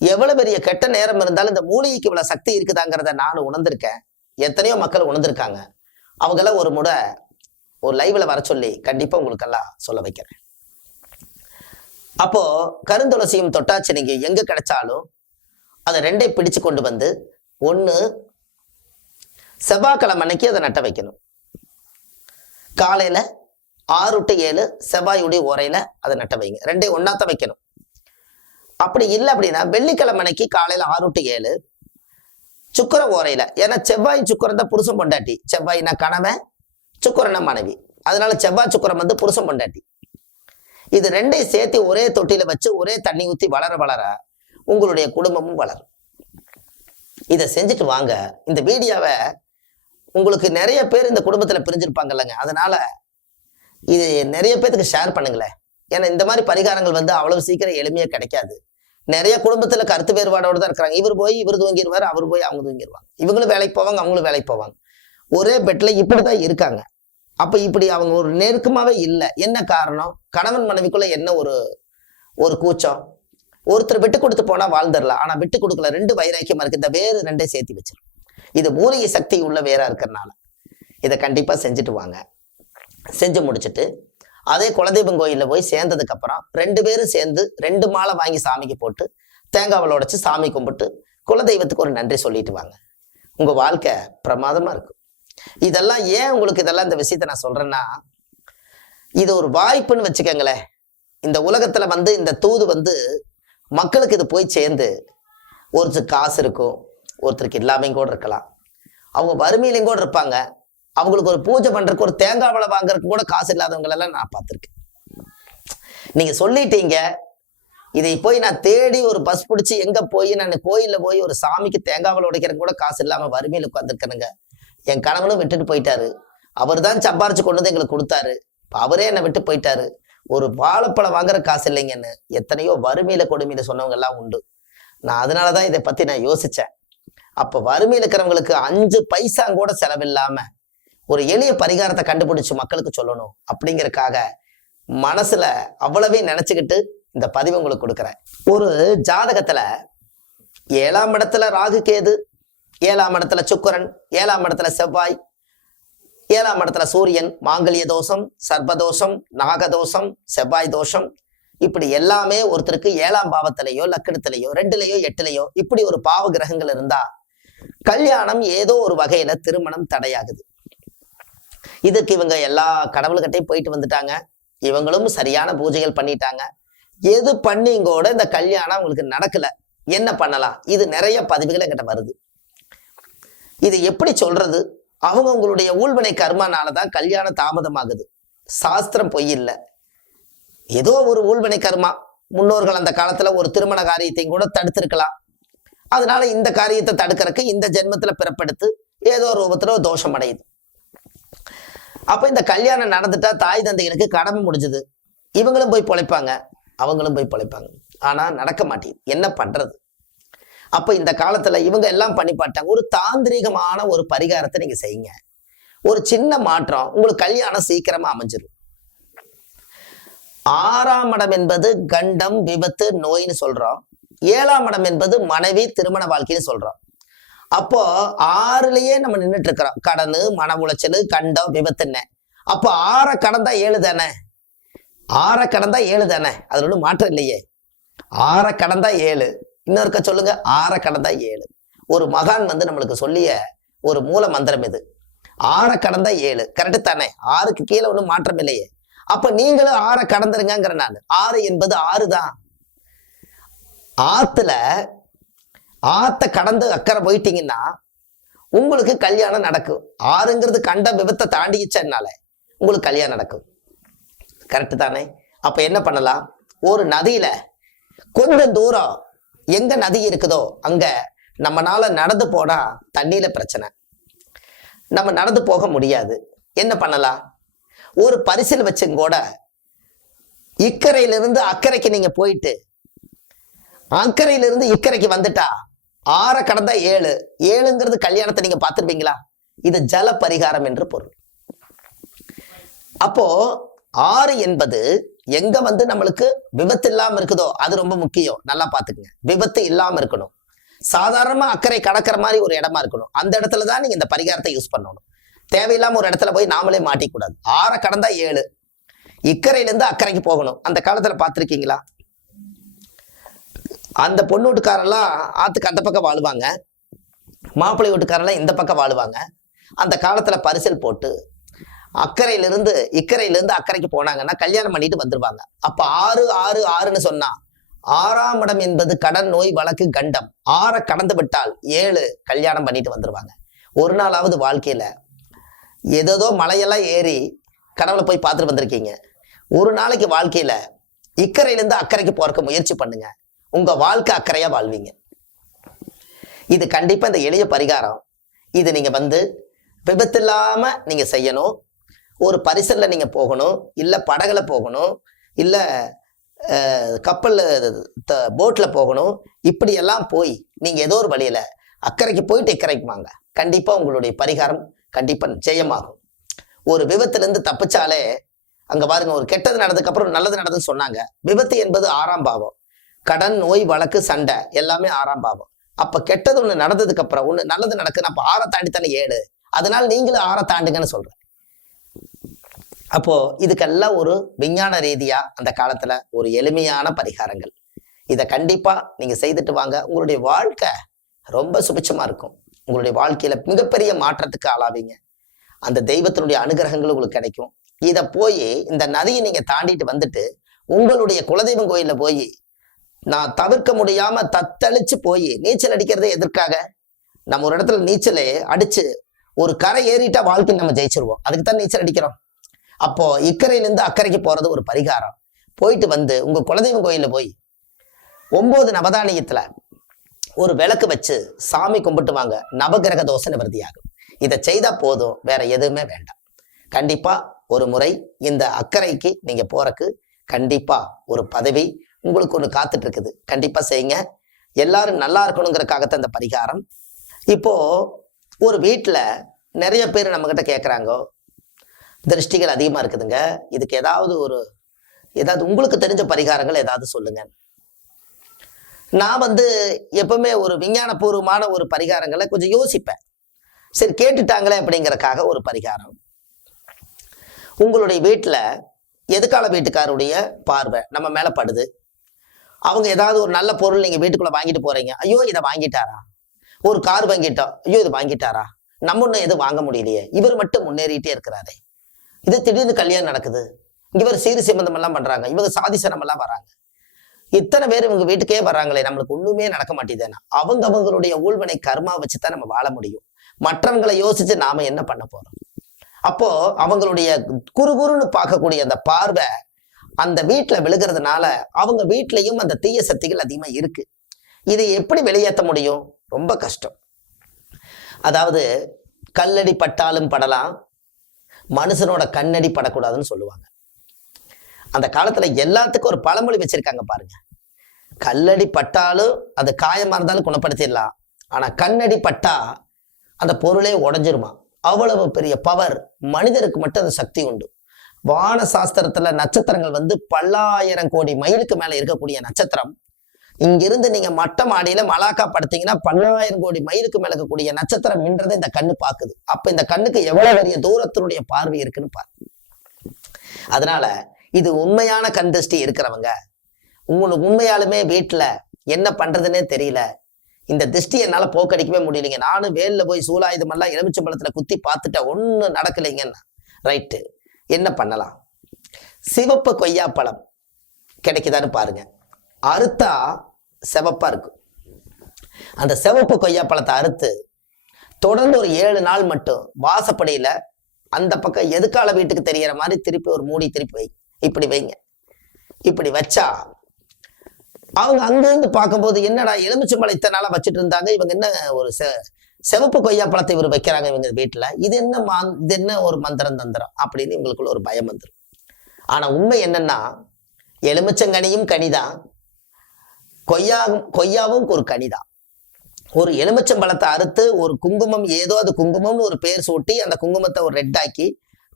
எவ்வளவு பெரிய கெட்ட நேரம் இருந்தாலும் இந்த மூலிகைக்கு இவ்வளவு சக்தி இருக்குதாங்கிறத நானும் உணர்ந்திருக்கேன். எத்தனையோ மக்கள் உணர்ந்திருக்காங்க. அவங்கெல்லாம் ஒரு முறை ஒரு லைவ்ல வர சொல்லி கண்டிப்பா உங்களுக்கெல்லாம் சொல்ல வைக்கிறேன். அப்போ கருந்துளசியும் தொட்டாச்சு நீங்க எங்க கிடைச்சாலும் அதை 2 பிடிச்சு கொண்டு வந்து, ஒண்ணு செவ்வாய்க்கிழமை அன்னைக்கு அதை நட்ட வைக்கணும். காலையில 6 to 7 செவ்வாயுடைய ஓரையில அதை நட்ட வைங்க. 2 ஒன்னாத்தான் வைக்கணும். அப்படி இல்லை அப்படின்னா வெள்ளிக்கிழமை அன்னைக்கு காலையில 6 to 7 சுக்கர ஓரையில. ஏன்னா செவ்வாய் சுக்கரம் தான் புருஷன் பொண்டாட்டி. செவ்வாய்னா கணவன், சுக்கரனா மனைவி. அதனால செவ்வாய் சுக்கரம் வந்து புருஷன் பொண்டாட்டி. இது 2ஐயும் சேர்த்து ஒரே தொட்டியில வச்சு ஒரே தண்ணி ஊத்தி வளர வளர உங்களுடைய குடும்பமும் வளரும். இதை செஞ்சுட்டு வாங்க. இந்த வீடியோவை உங்களுக்கு நிறைய பேர் இந்த குடும்பத்துல பிரிஞ்சிருப்பாங்க இல்லைங்க. அதனால இது நிறைய பேருக்கு ஷேர் பண்ணுங்களேன். ஏன்னா இந்த மாதிரி பரிகாரங்கள் வந்து அவ்வளவு சீக்கிரம் எளிமையா கிடைக்காது. நிறைய குடும்பத்துல கருத்து வேறுபாடோடு தான் இருக்கிறாங்க. இவர் போய் இவர் தூங்கிடுவார், அவர் போய் அவங்க தூங்கிடுவாங்க. இவங்களும் வேலைக்கு போவாங்க, அவங்களும் வேலைக்கு போவாங்க. ஒரே பெட்ல இப்படிதான் இருக்காங்க. அப்ப இப்படி அவங்க ஒரு நெருக்கமாவே இல்லை. என்ன காரணம்? கணவன் மனைவிக்குள்ள என்ன ஒரு கூச்சம். ஒருத்தர் விட்டு கொடுத்து போனா வாழ்ந்துடலாம். ஆனா விட்டு கொடுக்கல. 2 வைராக்கியமா இருக்கு. இந்த வேறு 2ஐயும் சேர்த்து வச்சிடும். இது மூலிகை சக்தி உள்ள வேறா இருக்கிறதுனால இதை கண்டிப்பா செஞ்சுட்டு வாங்க. செஞ்சு முடிச்சுட்டு அதே குலதெய்வம் கோயில்ல போய் சேர்ந்ததுக்கு அப்புறம் 2 பேரும் சேர்ந்து 2 மாலை வாங்கி சாமிக்கு போட்டு தேங்காவில் உடைச்சு சாமி கும்பிட்டு குலதெய்வத்துக்கு ஒரு நன்றி சொல்லிட்டு வாங்க. உங்க வாழ்க்கை பிரமாதமா இருக்கும். இதெல்லாம் ஏன் உங்களுக்கு இதெல்லாம் இந்த விஷயத்த நான் சொல்றேன்னா, இது ஒரு வாய்ப்புன்னு வச்சுக்கோங்களேன். இந்த உலகத்துல வந்து இந்த தூது வந்து மக்களுக்கு இது போய் சேர்ந்து, ஒருத்தருக்கு காசு இருக்கும், ஒருத்தருக்கு இல்லாமையும் கூட இருக்கலாம், அவங்க வறுமையிலையும் கூட இருப்பாங்க. அவங்களுக்கு ஒரு பூஜை பண்றதுக்கு ஒரு தேங்காய் வளை வாங்குறதுக்கு கூட காசு இல்லாதவங்களெல்லாம் நான் பார்த்துருக்கேன். நீங்க சொல்லிட்டீங்க, இதை போய் நான் தேடி ஒரு பஸ் பிடிச்சி எங்க போய் நான் கோயில்ல போய் ஒரு சாமிக்கு தேங்காய் வளை உடைக்கிறதுக்கு கூட காசு இல்லாம வறுமையில உட்காந்துருக்கணுங்க. என் கணவனும் விட்டுட்டு போயிட்டாரு. அவர் தான் சம்பாரிச்சு கொண்டு வந்து எங்களுக்கு கொடுத்தாரு. அவரே என்னை விட்டு போயிட்டாரு. ஒரு வாழைப்பழம் வாங்குற காசு இல்லைங்கன்னு எத்தனையோ வறுமையில கொடுமையில சொன்னவங்க எல்லாம் உண்டு. நான் அதனாலதான் இதை பத்தி நான் யோசிச்சேன். அப்ப வறுமையில இருக்கிறவங்களுக்கு 5 பைசா கூட செலவில்லாம ஒரு எளிய பரிகாரத்தை கண்டுபிடிச்சு மக்களுக்கு சொல்லணும் அப்படிங்கறக்காக மனசுல அவ்வளவே நினைச்சுக்கிட்டு இந்த பதிவு உங்களுக்கு கொடுக்குறேன். ஒரு ஜாதகத்துல 7ஆம் இடத்துல ராகு கேது, 7ஆம் இடத்துல சுக்கிரன், 7ஆம் இடத்துல செவ்வாய், 7ஆம் இடத்துல சூரியன், மாங்கல்ய தோஷம், சர்ப்பதோஷம், நாகதோஷம், செவ்வாய் தோஷம், இப்படி எல்லாமே ஒருத்தருக்கு 7ஆம் பாவத்திலேயோ லக்கணத்திலேயோ 2லயோ 8லயோ இப்படி ஒரு பாவ கிரகங்கள் இருந்தா கல்யாணம் ஏதோ ஒரு வகையில திருமணம் தடையாகுது. இதுக்கு இவங்க எல்லா கடவுள்கிட்டையும் போயிட்டு வந்துட்டாங்க. இவங்களும் சரியான பூஜைகள் பண்ணிட்டாங்க. எது பண்ணிங்கோட இந்த கல்யாணம் அவங்களுக்கு நடக்கல. என்ன பண்ணலாம்? இது நிறைய பதிவுகள் என்கிட்ட வருது. இது எப்படி சொல்றது? அவங்களுடைய ஊழ்வினை கர்மானாலதான் கல்யாணம் தாமதமாகுது. சாஸ்திரம் பொய் இல்லை. ஏதோ ஒரு ஊழ்வினை கர்மா. முன்னோர்கள் அந்த காலத்துல ஒரு திருமண காரியத்தையும் கூட தடுத்திருக்கலாம். அதனால இந்த காரியத்தை தடுக்கிறதுக்கு இந்த ஜென்மத்துல பிறப்பெடுத்து ஏதோ ரூபத்துல தோஷம் அடையுது. அப்ப இந்த கல்யாணம் நடந்துட்டா தாய் தந்தைகளுக்கு கடமை முடிஞ்சது. இவங்களும் போய் பொழைப்பாங்க, அவங்களும் போய் பொழைப்பாங்க. ஆனா நடக்க மாட்டேங்குது. என்ன பண்றது? அப்ப இந்த காலத்துல இவங்க எல்லாம் பண்ணி பார்த்தாங்க. ஒரு தாந்திரிகமான ஒரு பரிகாரத்தை நீங்க செய்யுங்க. ஒரு சின்ன மாற்றம், உங்களுக்கு கல்யாணம் சீக்கிரமா அமைஞ்சிடும். 6ஆம் இடம் என்பது கண்டம், விபத்து, நோய்னு சொல்றோம். 7ஆம் இடம் என்பது மனைவி, திருமண வாழ்க்கைன்னு சொல்றோம். அப்போ 6லயே நம்ம நின்றுட்டு இருக்கிறோம். கடனு, மன உளைச்சல், கண்டம், விபத்துன்னு. அப்போ 6 கடந்தா 7 தானே. 6 கடந்தா 7 தானே. அதுல ஒன்றும் மாற்றம் இல்லையே. 6 கடந்தா 7. இன்னொருக்க சொல்லுங்க, 6 கடந்தா 7. ஒரு மகான் வந்து நம்மளுக்கு சொல்லிய ஒரு மூல மந்திரம் இது. 6 கடந்தா 7 கரெக்டு தானே. 6க்கு கீழே ஒன்றும் மாற்றம் இல்லையே. அப்ப நீங்களும் 6 கடந்துருங்கிற நான். 6 என்பது 6 தான். ஆத்த கடந்து அக்கறை போயிட்டீங்கன்னா உங்களுக்கு கல்யாணம் நடக்கும். 6ங்கிறது கண்ட விபத்தை தாண்டிச்சனால உங்களுக்கு கல்யாணம் நடக்கும். கரெக்டு தானே. அப்ப என்ன பண்ணலாம்? ஒரு நதியில கொஞ்சம் தூரம் எங்க நதி இருக்குதோ அங்க நம்மனால நடந்து போனா தண்ணியில பிரச்சனை, நம்ம நடந்து போக முடியாது. என்ன பண்ணலாம்? ஒரு பரிசில் வச்சுங்கூட இக்கரையிலிருந்து அக்கறைக்கு நீங்க போயிட்டு அக்கறையிலிருந்து இக்கரைக்கு வந்துட்டா 6 கடந்தா 7. 7ங்கிறது கல்யாணத்தை நீங்க பார்த்திருப்பீங்களா? இது ஜல பரிகாரம் என்று பொருள். அப்போ 6 என்பது எங்க வந்து நம்மளுக்கு விபத்து இல்லாம இருக்குதோ அது ரொம்ப முக்கியம். நல்லா பாத்துக்குங்க. விபத்து இல்லாம இருக்கணும். சாதாரணமா அக்கறை கடக்கிற மாதிரி ஒரு இடமா இருக்கணும். அந்த இடத்துலதான் நீங்க இந்த பரிகாரத்தை யூஸ் பண்ணணும். தேவையில்லாம ஒரு இடத்துல போய் நாமளே மாட்டிக்கூடாது. 6 கடந்தா 7. இக்கரையில இருந்து அக்கறைக்கு போகணும். அந்த காலத்துல பார்த்திருக்கீங்களா? அந்த பொண்ணு வீட்டுக்காரெல்லாம் ஆத்துக்கு அந்த பக்கம் வாழுவாங்க, மாப்பிள்ளை வீட்டுக்காரெல்லாம் இந்த பக்கம் வாழுவாங்க. அந்த காலத்துல பரிசல் போட்டு இக்கரையிலிருந்து அக்கறைக்கு போனாங்கன்னா கல்யாணம் பண்ணிட்டு வந்துருவாங்க. அப்ப 6 6 6ன்னு சொன்னா 6ஆம் இடம் என்பது கடன், நோய், வழக்கு, கண்டம். 6 கடந்து விட்டால் 7 கல்யாணம் பண்ணிட்டு வந்துருவாங்க. ஒரு நாளாவது வாழ்க்கையில ஏதோ மலையெல்லாம் ஏறி கடவுளை போய் பார்த்துட்டு வந்திருக்கீங்க. ஒரு நாளைக்கு வாழ்க்கையில இக்கரையிலிருந்து அக்கறைக்கு போறதுக்கு முயற்சி பண்ணுங்க. உங்க வாழ்க்கை அக்கறையா வாழ்வீங்க. இது கண்டிப்பா இந்த எளிய பரிகாரம். இது நீங்க வந்து விபத்து இல்லாம நீங்க செய்யணும். ஒரு பரிசல்ல நீங்க போகணும், இல்ல படகுல போகணும், இல்ல கப்பல்ல போட்ல போகணும். இப்படி எல்லாம் போய் நீங்க ஏதோ ஒரு வழியில அக்கறைக்கு போயிட்டு இக்கரைக்கு வாங்க. கண்டிப்பா உங்களுடைய பரிகாரம் கண்டிப்பா நிச்சயமாகும். ஒரு விபத்துல இருந்து தப்பிச்சாலே அங்க பாருங்க, ஒரு கெட்டது நடந்ததுக்கு அப்புறம் நல்லது நடந்ததுன்னு சொன்னாங்க. விபத்து என்பது 6ஆம் பாவம். கடன், நோய், வழக்கு, சண்டை எல்லாமே 6ஆம் பாவம். அப்ப கெட்டது ஒண்ணு நடந்ததுக்கு அப்புறம் ஒண்ணு நல்லது நடக்குன்னு, அப்ப 6 தாண்டி தானே 7. அதனால நீங்களும் 6 தாண்டுங்கன்னு சொல்றேன். அப்போ இதுக்கெல்லாம் ஒரு விஞ்ஞான ரீதியா அந்த காலத்துல ஒரு எளிமையான பரிகாரங்கள். இதை கண்டிப்பா நீங்க செய்துட்டு வாங்க. உங்களுடைய வாழ்க்கை ரொம்ப சுபிட்சமா இருக்கும். உங்களுடைய வாழ்க்கையில மிகப்பெரிய மாற்றத்துக்கு ஆளாவீங்க. அந்த தெய்வத்தினுடைய அனுகிரகங்கள் உங்களுக்கு கிடைக்கும். இதை போய் இந்த நதியை நீங்க தாண்டிட்டு வந்துட்டு உங்களுடைய குலதெய்வம் கோயில்ல போய் நான் தவிர்க்க முடியாம தத்தளிச்சு போய் நீச்சல் அடிக்கிறதே எதற்காக? நம்ம ஒரு இடத்துல நீச்சலே அடிச்சு ஒரு கரை ஏறிட்டா வாழ்க்கை நம்ம ஜெயிச்சிருவோம். அதுக்கு தான் நீச்சல் அடிக்கிறோம். அப்போ இக்கரையிலிருந்து அக்கறைக்கு போறது ஒரு பரிகாரம். போயிட்டு வந்து உங்க குலதெய்வம் கோயில்ல போய் 9 நவதானியத்துல ஒரு விளக்கு வச்சு சாமி கும்பிட்டு வாங்க. நவகிரக தோஷ நிவர்த்தியாகும். இதை செய்தா போதும், வேற எதுவுமே வேண்டாம். கண்டிப்பா ஒரு முறை இந்த அக்கறைக்கு நீங்க போறக்கு கண்டிப்பா ஒரு பதவி உங்களுக்கு ஒண்ணு காத்துட்டு இருக்குது. கண்டிப்பா செய்யுங்க. எல்லாரும் நல்லா இருக்கணுங்கிறதுக்காகத்தான் இந்த பரிகாரம். இப்போ ஒரு வீட்டுல நிறைய பேர் நம்ம கிட்ட கேட்குறாங்க, திருஷ்டிகள் அதிகமா இருக்குதுங்க, இதுக்கு ஏதாவது உங்களுக்கு தெரிஞ்ச பரிகாரங்கள் ஏதாவது சொல்லுங்க. நான் வந்து எப்பவுமே ஒரு விஞ்ஞானபூர்வமான ஒரு பரிகாரங்களை கொஞ்சம் யோசிப்பேன். சரி, கேட்டுட்டாங்களே அப்படிங்கறக்காக ஒரு பரிகாரம். உங்களுடைய வீட்டுல எதிர்கால வீட்டுக்காருடைய பார்வை நம்ம மேல படுது. அவங்க ஏதாவது ஒரு நல்ல பொருள் நீங்க வீட்டுக்குள்ள வாங்கிட்டு போறீங்க. ஐயோ இதை வாங்கிட்டாரா? ஒரு கார் வாங்கிட்டோம், ஐயோ இது வாங்கிட்டாரா? நம்ம ஒன்னும் எதுவும் வாங்க முடியலையே, இவர் மட்டும் முன்னேறிட்டே இருக்கிறாரே. இது திடீர்னு கல்யாணம் நடக்குது, இவர் சீர் சம்பந்தம் எல்லாம் பண்றாங்க, இவங்க சாதிசனம் எல்லாம் வராங்க, இத்தனை பேர் இவங்க வீட்டுக்கே வர்றாங்களே, நம்மளுக்கு ஒண்ணுமே நடக்க மாட்டேதுன்னா அவங்களுடைய ஊழ்வினை கர்மா வச்சுதான் நம்ம வாழ முடியும். மற்றவங்களை யோசிச்சு நாம என்ன பண்ண போறோம்? அப்போ அவங்களுடைய குறுகுறுன்னு பார்க்கக்கூடிய அந்த பார்வை அந்த வீட்டுல விழுகிறதுனால அவங்க வீட்லயும் அந்த தீய சக்திகள் அதிகமா இருக்கு. இதை எப்படி வெளியேற்ற முடியும்? ரொம்ப கஷ்டம். அதாவது கல்லடி பட்டாலும் படலாம், மனுஷனோட கண்ணடி படக்கூடாதுன்னு சொல்லுவாங்க. அந்த காலத்துல எல்லாத்துக்கும் ஒரு பழமொழி வச்சிருக்காங்க பாருங்க. கல்லடி பட்டாலும் அது காயமா இருந்தாலும் குணப்படுத்திடலாம், ஆனா கண்ணடி பட்டா அந்த பொருளே உடஞ்சிருமா. அவ்வளவு பெரிய பவர் மனிதருக்கு மட்டும் அந்த சக்தி உண்டு. வான சாஸ்திரத்துல நட்சத்திரங்கள் வந்து பல்லாயிரம் கோடி மைலுக்கு மேல இருக்கக்கூடிய நட்சத்திரம். இங்கிருந்து நீங்க மட்ட மாடியில மலாக்கா படுத்தீங்கன்னா 10,000 கோடி மைலுக்கு மேல இருக்கக்கூடிய நட்சத்திரம் மின்றதை இந்த கண்ணு பாக்குது. அப்ப இந்த கண்ணுக்கு எவ்வளவு பெரிய தூரத்தினுடைய பார்வை இருக்குன்னு பாரு. அதனால இது உண்மையான கண் திருஷ்டி இருக்கிறவங்க, உங்களுக்கு உண்மையாலுமே வீட்டுல என்ன பண்றதுன்னே தெரியல, இந்த திருஷ்டி என்னால போக்கடிக்கவே முடியலைங்க, நானும் வேல்ல போய் சூலாயுதம் எல்லாம் எலுமிச்சம்பழத்துல குத்தி பார்த்துட்டேன், ஒன்னும் நடக்கலைங்கன்னா ரைட்டு, என்ன பண்ணலாம்? சிவப்பு கொய்யாப்பழம் கிடைக்குதான்னு பாருங்க. அறுத்தா சிவப்பா இருக்கும். அந்த சிவப்பு கொய்யாப்பழத்தை அறுத்து தொடர்ந்து ஒரு 7 நாள் மட்டும் வாசப்படியில அந்த பக்கம் எதுக்கால வீட்டுக்கு தெரியற மாதிரி திருப்பி ஒரு மூடி திருப்பி வை. இப்படி வைங்க. இப்படி வச்சா அவங்க அங்கிருந்து பார்க்கும்போது என்னடா எலுமிச்சம்பழம் இத்தனை நாளா வச்சுட்டு இருந்தாங்க, இவங்க என்ன ஒரு சிவப்பு கொய்யாப்பழத்தை இவர் வைக்கிறாங்க இவங்க வீட்டுல, இது என்ன ஒரு மந்திரம் தந்திரம் அப்படின்னு இவங்களுக்குள்ள ஒரு பயம் வந்துடும். ஆனா உண்மை என்னன்னா, எலுமிச்சங்கனியும் கனிதான், கொய்யாவும் ஒரு கனிதான். ஒரு எலுமிச்சம்பழத்தை அறுத்து ஒரு குங்குமம், ஏதோ அது குங்குமம்னு ஒரு பேர் சூட்டி அந்த குங்குமத்தை ஒரு ரெட் ஆக்கி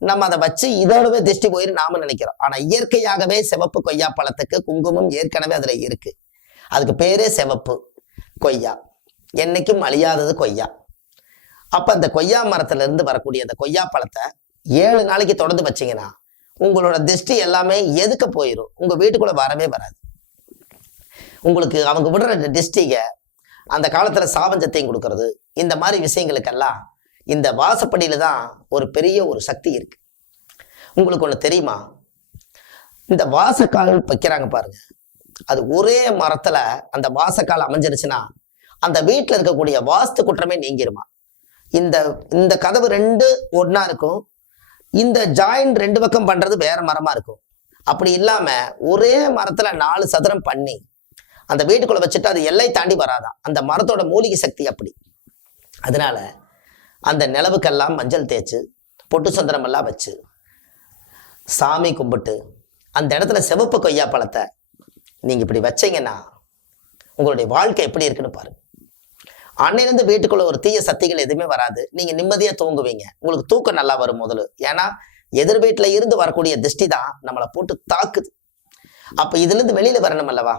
நம்ம அதை வச்சு இதோடவே திருஷ்டி போயிரு நாம நினைக்கிறோம். ஆனா இயற்கையாகவே சிவப்பு கொய்யா பழத்துக்கு குங்குமம் ஏற்கனவே அதுல இருக்கு. அதுக்கு பேரே சிவப்பு கொய்யா, என்னைக்கும் அழியாதது கொய்யா. அப்ப அந்த கொய்யா மரத்துல இருந்து வரக்கூடிய அந்த கொய்யா பழத்தை 7 நாளைக்கு தொடர்ந்து வச்சீங்கன்னா உங்களோட திருஷ்டி எல்லாமே எதுக்க போயிடும், உங்க வீட்டுக்குள்ள வரவே வராது. உங்களுக்கு அவங்க விடுற திருஷ்டிக அந்த காலத்துல சாபஞ்சத்தையும் கொடுக்கறது, இந்த மாதிரி விஷயங்களுக்கெல்லாம் இந்த வாசப்படியில தான் ஒரு பெரிய ஒரு சக்தி இருக்கு. உங்களுக்கு ஒண்ணு தெரியுமா, இந்த வாசக்கால் வைக்கிறாங்க பாருங்க, அது ஒரே மரத்துல அந்த வாசக்கால் அமைஞ்சிருச்சுன்னா அந்த வீட்டுல இருக்கக்கூடிய வாஸ்து குற்றமே நீங்கிருமா. இந்த இந்த கதவு 2 ஒன்னா இருக்கும், இந்த ஜாயிண்ட் 2 பக்கம் பண்றது வேற மரமா இருக்கும். அப்படி இல்லாம ஒரே மரத்துல 4 சதுரம் பண்ணி அந்த வீட்டுக்குள்ள வச்சுட்டு அது எல்லை தாண்டி வராதான். அந்த மரத்தோட மூலிகை சக்தி அப்படி. அதனால அந்த நிலவுக்கெல்லாம் மஞ்சள் தேய்ச்சு பொட்டு சந்திரம் எல்லாம் வச்சு சாமி கும்பிட்டு அந்த இடத்துல சிவப்பு கொய்யா பழத்தை நீங்க இப்படி வச்சீங்கன்னா உங்களுடைய வாழ்க்கை எப்படி இருக்குன்னு பாருங்க. அன்னையிலிருந்து வீட்டுக்குள்ள ஒரு தீய சக்திகள் எதுவுமே வராது. நீங்க நிம்மதியா தூங்குவீங்க, உங்களுக்கு தூக்கம் நல்லா வரும் முதல்ல. ஏன்னா எதிர் வீட்டுல இருந்து வரக்கூடிய திருஷ்டி தான் நம்மளை போட்டு தாக்குது. அப்ப இதுல இருந்து வெளியில வரணும் அல்லவா.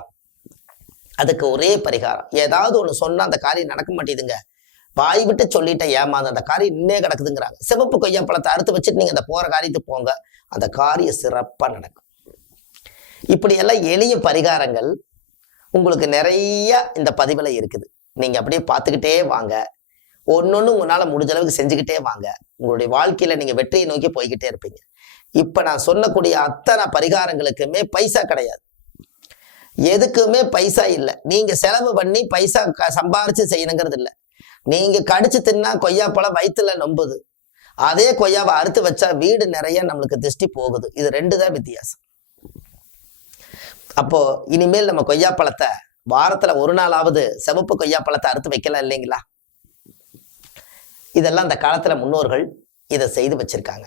அதுக்கு ஒரே பரிகாரம், ஏதாவது ஒண்ணு சொன்னா அந்த காரியம் நடக்க மாட்டேதுங்க, வாய் விட்டு சொல்லிட்ட ஏமாந்து அந்த காரியம் இன்னே கிடக்குதுங்கிறாங்க. சிவப்பு கொய்யா பழத்தை அறுத்து வச்சுட்டு நீங்க அந்த போற காரியத்துக்கு போங்க, அந்த காரியம் சிறப்பா நடக்கும். இப்படி எல்லாம் எளிய பரிகாரங்கள் உங்களுக்கு நிறைய இந்த பதிவுல இருக்குது. நீங்க அப்படியே பார்த்துக்கிட்டே வாங்க, ஒன்னொன்னு உங்களால முடிஞ்ச அளவுக்கு செஞ்சுக்கிட்டே வாங்க. உங்களுடைய வாழ்க்கையில நீங்க வெற்றியை நோக்கி போய்கிட்டே இருப்பீங்க. இப்ப நான் சொல்லக்கூடிய அத்தனை பரிகாரங்களுக்குமே பைசா கிடையாது, எதுக்குமே பைசா இல்லை. நீங்க செலவு பண்ணி பைசா சம்பாரிச்சு செய்யணுங்கிறது இல்லை. நீங்க கடிச்சு தின்னா கொய்யாப்பழம் வயிற்றுல நொம்புது, அதே கொய்யாவை அறுத்து வச்சா வீடு நிறைய நம்மளுக்கு திருஷ்டி போகுது. இது 2 தான் வித்தியாசம். அப்போ இனிமேல் நம்ம கொய்யாப்பழத்தை வாரத்துல 1 நாளாவது சிவப்பு கொய்யாப்பழத்தை அறுத்து வைக்கலாம் இல்லைங்களா. இதெல்லாம் அந்த காலத்துல முன்னோர்கள் இதை செய்து வச்சிருக்காங்க.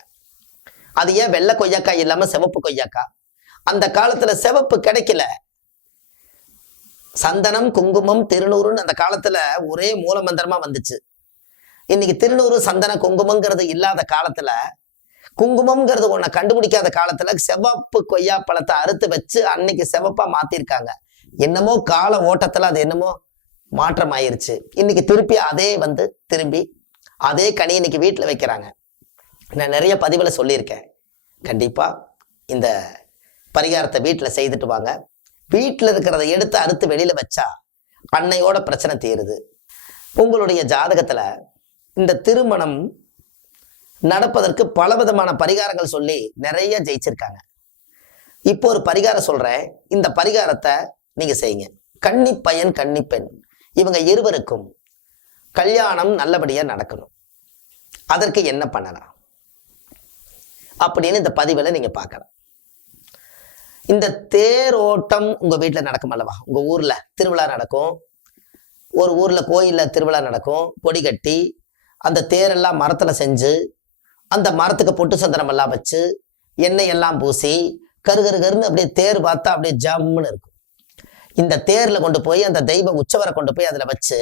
அது ஏன் வெள்ளை கொய்யாக்காய் இல்லாம சிவப்பு கொய்யாக்காய்? அந்த காலத்துல சிவப்பு கிடைக்கல. சந்தனம், குங்குமம், திருநூறுன்னு அந்த காலத்துல ஒரே மூல மந்திரமா வந்துச்சு. இன்னைக்கு திருநூறு, சந்தன, குங்குமங்கிறது இல்லாத காலத்துல, குங்குமம்ங்கிறது ஒன்ன கண்டுபிடிக்காத காலத்துல சிவப்பு கொய்யா பழத்தை அறுத்து வச்சு அன்னைக்கு சிவப்பா மாத்திருக்காங்க. என்னமோ கால ஓட்டத்துல அது என்னமோ மாற்றம் ஆயிருச்சு. இன்னைக்கு திருப்பி அதே திரும்பி அதே கனி இன்னைக்கு வீட்டுல வைக்கிறாங்க. நான் நிறைய பதிவுல சொல்லியிருக்கேன். கண்டிப்பா இந்த பரிகாரத்தை வீட்டுல செய்துட்டு வாங்க. வீட்டுல இருக்கிறத எடுத்து அறுத்து வெளியில வச்சா அன்னையோட பிரச்சனை தீருது. உங்களுடைய ஜாதகத்துல இந்த திருமணம் நடப்பதற்கு பலவிதமான பரிகாரங்கள் சொல்லி நிறைய ஜெயிச்சிருக்காங்க. இப்போ ஒரு பரிகாரம் சொல்றேன், இந்த பரிகாரத்தை நீங்க செய்யுங்க. கன்னி பையன் கன்னி பெண் இவங்க இருவருக்கும் கல்யாணம் நல்லபடியா நடக்கணும். அதற்கு என்ன பண்ணலாம் அப்படின்னு இந்த பதிவுல நீங்க பார்க்கலாம். இந்த தேரோட்டம் உங்க வீட்டுல நடக்கும் அல்லவா. உங்க ஊர்ல திருவிழா நடக்கும், ஒரு ஊர்ல கோயில்ல திருவிழா நடக்கும். கொடி கட்டி அந்த தேரெல்லாம் மரத்துல செஞ்சு அந்த மரத்துக்கு பொட்டு சந்தனம் எல்லாம் வச்சு எண்ணெய் எல்லாம் பூசி கருகருன்னு அப்படியே தேர் பார்த்தா அப்படியே ஜம்முன்னு இருக்கும். இந்த தேர்ல கொண்டு போய் அந்த தெய்வ உற்சவரை கொண்டு போய் அதுல வச்சு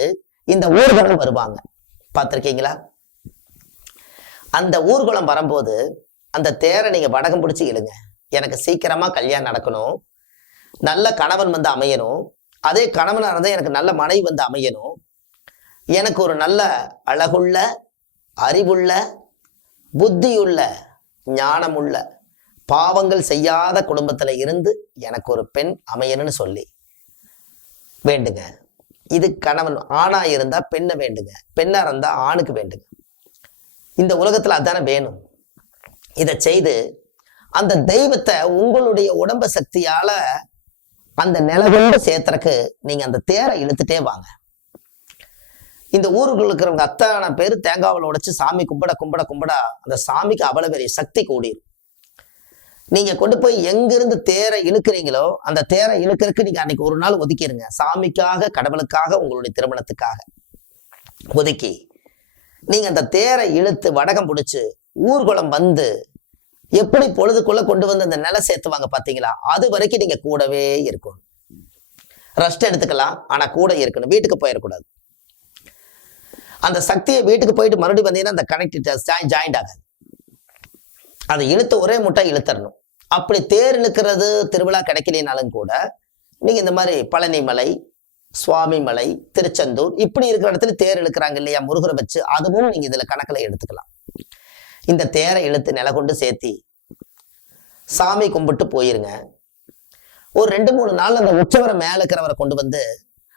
இந்த ஊர்வலம் வருவாங்க. பார்த்திருக்கீங்களா? அந்த ஊர்வலம் வரும்போது அந்த தேரை நீங்க வடகம் பிடிச்சி இழுங்க. எனக்கு சீக்கிரமா கல்யாணம் நடக்கணும், நல்ல கணவன் அமையணும், அதே கணவனா இருந்தா எனக்கு நல்ல மனைவி அமையணும், எனக்கு ஒரு நல்ல அழகுள்ள, அறிவுள்ள, புத்தியுள்ள, ஞானமுள்ள, பாவங்கள் செய்யாத குடும்பத்துல இருந்து எனக்கு ஒரு பெண் அமையணும்னு சொல்லி வேண்டுங்க. இது கணவன் ஆணா இருந்தா பெண்ணை வேண்டுங்க, பெண்ணா இருந்தா ஆணுக்கு வேண்டுங்க. இந்த உலகத்துல அதானே வேணும். இதை செய்து அந்த தெய்வத்தை உங்களுடைய உடம்ப சக்தியால அந்த நிலவொண்டு சேர்த்துறக்கு நீங்க அந்த தேரை இழுத்துட்டே வாங்க. இந்த ஊருக்குள்ள இருக்கிறவங்க அத்தனை பேர் தேங்காவில் உடைச்சு சாமி கும்பிட கும்பிட கும்பிட அந்த சாமிக்கு அவ்வளவு பெரிய சக்தி கூடிரும். நீங்க கொண்டு போய் எங்கிருந்து தேரை இழுக்கிறீங்களோ அந்த தேரை இழுக்கிறதுக்கு நீங்க அன்னைக்கு ஒரு நாள் ஒதுக்கிடுங்க. சாமிக்காக, கடவுளுக்காக, உங்களுடைய திருமணத்துக்காக ஒதுக்கி நீங்க அந்த தேரை இழுத்து வடகம் பிடிச்சு ஊர்குளம் எப்படி பொழுதுக்குள்ள கொண்டு வந்து அந்த நிலை சேர்த்துவாங்க பாத்தீங்களா, அது வரைக்கும் நீங்க கூடவே இருக்கணும். ரெஸ்ட் எடுத்துக்கலாம், ஆனா கூட இருக்கணும், வீட்டுக்கு போயிடக்கூடாது. அந்த சக்தியை வீட்டுக்கு போயிட்டு மறுபடியும் வந்தீங்கன்னா அந்த கனெக்ட் ஜாயிண்ட் ஆகாது. அதை இழுத்த ஒரே முட்டை இழுத்தரணும். அப்படி தேர் இழுக்கிறது திருவிழா கிடைக்கலினாலும் கூட நீங்க இந்த மாதிரி பழனிமலை, சுவாமிமலை, திருச்செந்தூர் இப்படி இருக்கிற இடத்துல தேர் இழுக்கிறாங்க இல்லையா, முருகரை வச்சு, அதுவும் நீங்க இதுல கணக்குல எடுத்துக்கலாம். இந்த தேரை இழுத்து நில கொண்டு சேர்த்தி சாமி கும்பிட்டு போயிருங்க. ஒரு 2-3 நாள் அந்த உற்சவரை மேல இருக்கிறவரை கொண்டு வந்து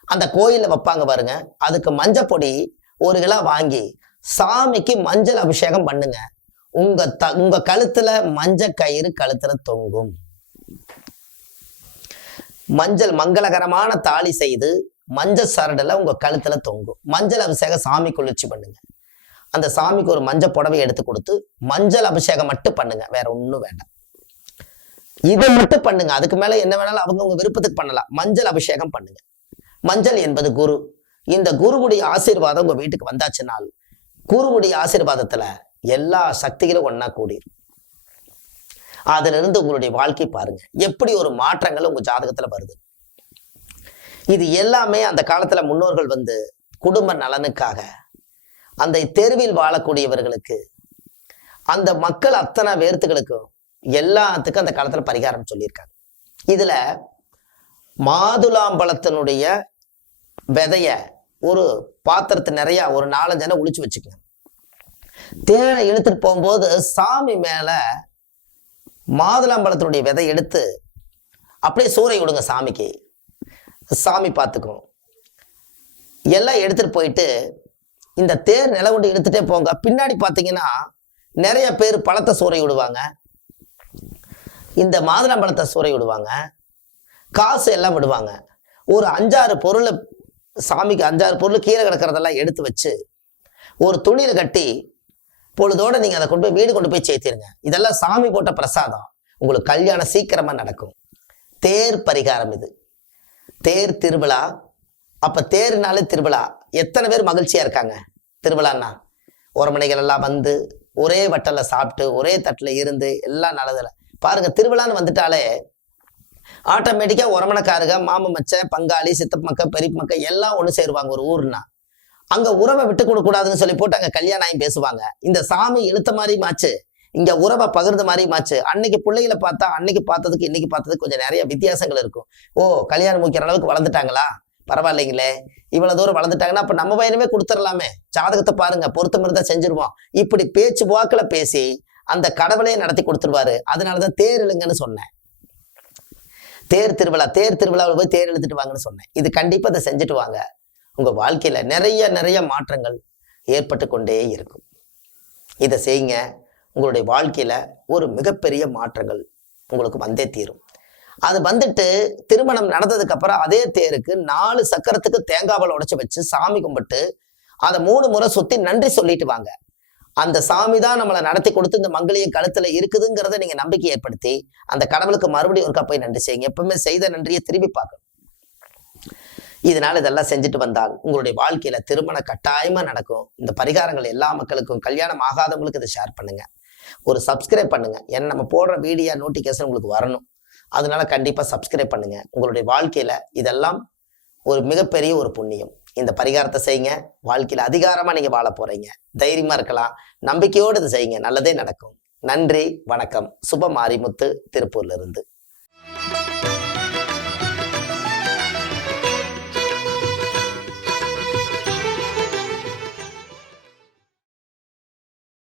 அந்த கோயில்ல வைப்பாங்க பாருங்க, அதுக்கு மஞ்சள் பொடி 1 கிலோ வாங்கி சாமிக்கு மஞ்சள் அபிஷேகம் பண்ணுங்க. உங்க கழுத்துல மஞ்சள் கயிறு கழுத்துல தொங்கும். மஞ்சள் மங்களகரமான தாலி செய்து மஞ்சள் சரடுல உங்க கழுத்துல தொங்கும். மஞ்சள் அபிஷேகம் சாமி குளிர்ச்சி பண்ணுங்க. அந்த சாமிக்கு ஒரு மஞ்சள் புடவை எடுத்து கொடுத்து மஞ்சள் அபிஷேகம் மட்டும் பண்ணுங்க, வேற ஒண்ணும் வேண்டாம். இதை மட்டும் பண்ணுங்க. அதுக்கு மேல என்ன வேணாலும் அவங்க உங்க விருப்பத்துக்கு பண்ணலாம். மஞ்சள் அபிஷேகம் பண்ணுங்க. மஞ்சள் என்பது குரு. இந்த குருவுடைய ஆசீர்வாதம் உங்க வீட்டுக்கு வந்தாச்சுனால் குருவுடைய ஆசீர்வாதத்துல எல்லா சக்திகளும் ஒன்னா கூடிரும். அதுல இருந்து உங்களுடைய வாழ்க்கை பாருங்க எப்படி ஒரு மாற்றங்கள் உங்க ஜாதகத்துல வருது. இது எல்லாமே அந்த காலத்துல முன்னோர்கள் வந்து குடும்ப நலனுக்காக, அந்த தெருவில் வாழக்கூடியவர்களுக்கு, அந்த மக்கள் அத்தனை பேர்த்துகளுக்கும் எல்லாத்துக்கும் அந்த காலத்துல பரிகாரம் சொல்லியிருக்காங்க. இதுல மாதுளாம்பழத்தினுடைய விதைய ஒரு பாத்திரத்தை நிறைய ஒரு 4-5 ஒளிச்சு வச்சுக்கோங்க. தேனை இழுத்துட்டு போகும்போது சாமி மேல மாதுளம்பழத்தினுடைய விதை எடுத்து அப்படியே சூறை விடுங்க சாமிக்கு. சாமி பார்த்துக்கும். எல்லாம் எடுத்துட்டு போயிட்டு இந்த தேர் நில கொண்டு இழுத்துட்டே போங்க. பின்னாடி பார்த்தீங்கன்னா நிறைய பேர் பழத்தை சூறை விடுவாங்க, இந்த மாதுளம்பழத்தை சூறை விடுவாங்க, காசு எல்லாம் விடுவாங்க. ஒரு 5-6 பொருள் சாமிக்கு 5-6 பொருள் கீழே கிடக்கிறதெல்லாம் எடுத்து வச்சு ஒரு துணியில கட்டி பொழுதோட நீங்க அதை கொண்டு போய் வீடு கொண்டு போய் சேர்த்திருங்க. இதெல்லாம் சாமி போட்ட பிரசாதம். உங்களுக்கு கல்யாணம் சீக்கிரமா நடக்கும். தேர் பரிகாரம் இது. தேர் திருவிழா. அப்ப தேர்னாலே திருவிழா. எத்தனை பேர் மகிழ்ச்சியா இருக்காங்க திருவிழான்னா? உறமனைகள் எல்லாம் வந்து ஒரே வட்டல்ல சாப்பிட்டு ஒரே தட்டுல இருந்து எல்லாம் நல்லதுல பாருங்க. திருவிழான்னு வந்துட்டாலே ஆட்டோமேட்டிக்கா உறமனைக்காருங்க, மாமன் மச்ச, பங்காளி, சித்தப்ப மக்க, பெரியப்ப மக்க எல்லாம் ஒண்ணு சேருவாங்க ஒரு ஊர்னா. அங்க உறவை விட்டு கொடுக்க கூடாதுன்னு சொல்லி போட்டு அங்க கல்யாணம் ஆகி பேசுவாங்க. இந்த சாமி இழுத்த மாதிரி மாச்சு, இங்க உறவை பகிர்ந்த மாதிரி மாச்சு. அன்னைக்கு பிள்ளைகளை பார்த்தா அன்னைக்கு பார்த்ததுக்கு இன்னைக்கு பார்த்ததுக்கு கொஞ்சம் நிறைய வித்தியாசங்கள் இருக்கும். ஓ, கல்யாணம் முடிக்கிற அளவுக்கு வளர்ந்துட்டாங்களா, பரவாயில்லைங்களே, இவ்வளவு தூரம் வளர்ந்துட்டாங்கன்னா அப்ப நம்ம பையனுமே கொடுத்துடலாமே, ஜாதகத்தை பாருங்க பொருத்தம் இருந்தா செஞ்சிருவோம். இப்படி பேச்சு வாக்குல பேசி அந்த கடவுளையே நடத்தி கொடுத்துருவாரு. அதனாலதான் தேர் இழுங்கன்னு சொன்னேன். தேர் திருவிழாவில் போய் தேர் இழுத்துட்டு வாங்கன்னு சொன்னேன். இது கண்டிப்பா அதை செஞ்சுட்டு வாங்க. உங்க வாழ்க்கையில நிறைய மாற்றங்கள் ஏற்பட்டு கொண்டே இருக்கும். இதை செய்யுங்க. உங்களுடைய வாழ்க்கையில ஒரு மிகப்பெரிய மாற்றங்கள் உங்களுக்கு வந்தே தீரும். அது வந்துட்டு திருமணம் நடந்ததுக்கு அப்புறம் அதே தேருக்கு 4 சக்கரத்துக்கு தேங்காய் உடைச்சு வச்சு சாமி கும்பிட்டு அதை 3 முறை சுத்தி நன்றி சொல்லிட்டு வாங்க. அந்த சாமி தான் நம்மளை நடத்தி கொடுத்து இந்த மங்களையும் கழுத்துல இருக்குதுங்கிறத நீங்க நம்பிக்கை ஏற்படுத்தி அந்த கடவுளுக்கு மறுபடியும் ஒருக்கா போய் நன்றி செய்யுங்க. எப்பவுமே செய்த நன்றியை திரும்பி பார்க்கணும். இதனால இதெல்லாம் செஞ்சுட்டு வந்தால் உங்களுடைய வாழ்க்கையில திருமணம் கட்டாயமா நடக்கும். இந்த பரிகாரங்கள் எல்லா மக்களுக்கும், கல்யாணம் ஆகாதவங்களுக்கு இதை ஷேர் பண்ணுங்க. ஒரு சப்ஸ்கிரைப் பண்ணுங்க. ஏன்னா நம்ம போடுற வீடியோ நோட்டிபிகேஷன் உங்களுக்கு வரணும். அதனால கண்டிப்பா சப்ஸ்கிரைப் பண்ணுங்க. உங்களுடைய வாழ்க்கையில இதெல்லாம் ஒரு மிகப்பெரிய ஒரு புண்ணியம். இந்த பரிகாரத்தை செய்யுங்க. வாழ்க்கையில அதிகாரமா நீங்க வாழ போறீங்க. தைரியமா இருக்கலாம். நம்பிக்கையோடு இதை செய்யுங்க. நல்லதே நடக்கும். நன்றி, வணக்கம். சுப மாரிமுத்து, திருப்பூர்ல இருந்து.